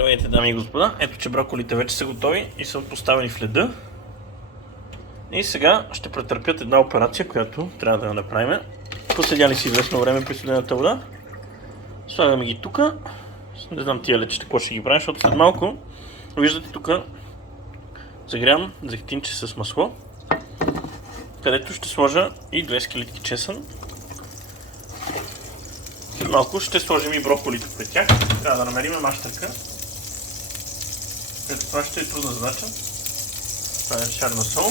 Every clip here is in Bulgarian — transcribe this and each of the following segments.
Здравейте, дами и господа. Ето, че броколите вече са готови и са поставени в леда. И сега ще претърпят една операция, която трябва да я направим. Поседяли си известно време при студената вода. Слагаме ги тук. Не знам тия лечета какво ще ги правим, защото след малко виждате тук загрявам зехтинче с масло, където ще сложа и 2 скелетки чесън. След малко ще сложим и броколите пред тях. Трябва да намерим мащърка. Ето това ще е трудна задача. Това е шарна сол.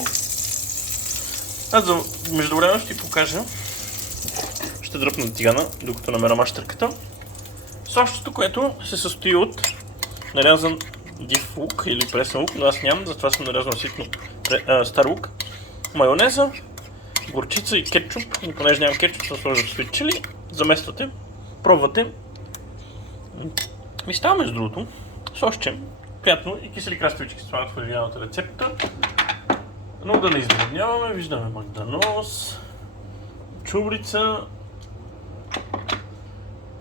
Аз междувременно ще ти покажа. Ще дръпна тигана, докато намеря мащърката. Сощото, което се състои от нарязан див лук или пресен лук, но аз нямам, затова съм нарязал ситно стар лук. Майонеза, горчица и кетчуп. И понеже нямам кетчуп, съм сложил sweet chili. Замествате, пробвате. Ми става между другото сощче, приятно и кисели краставички слагат в оригиналната рецепта. Но да не издръбняваме, виждаме магданоз, чубрица.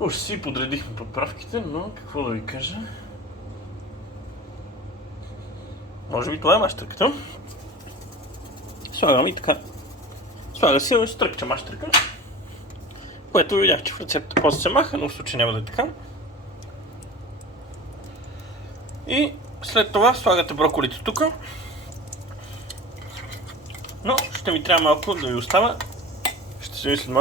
Уж си подредихме подправките, но какво да ви кажа? Може би това е мащърката. Слагам и така. Слага се стръкча мащърка, което видях, че в рецепта после се маха, но в случай няма да е така. И след това слагате броколите тук. Но ще ми трябва малко да ви остава. Ще се след малко.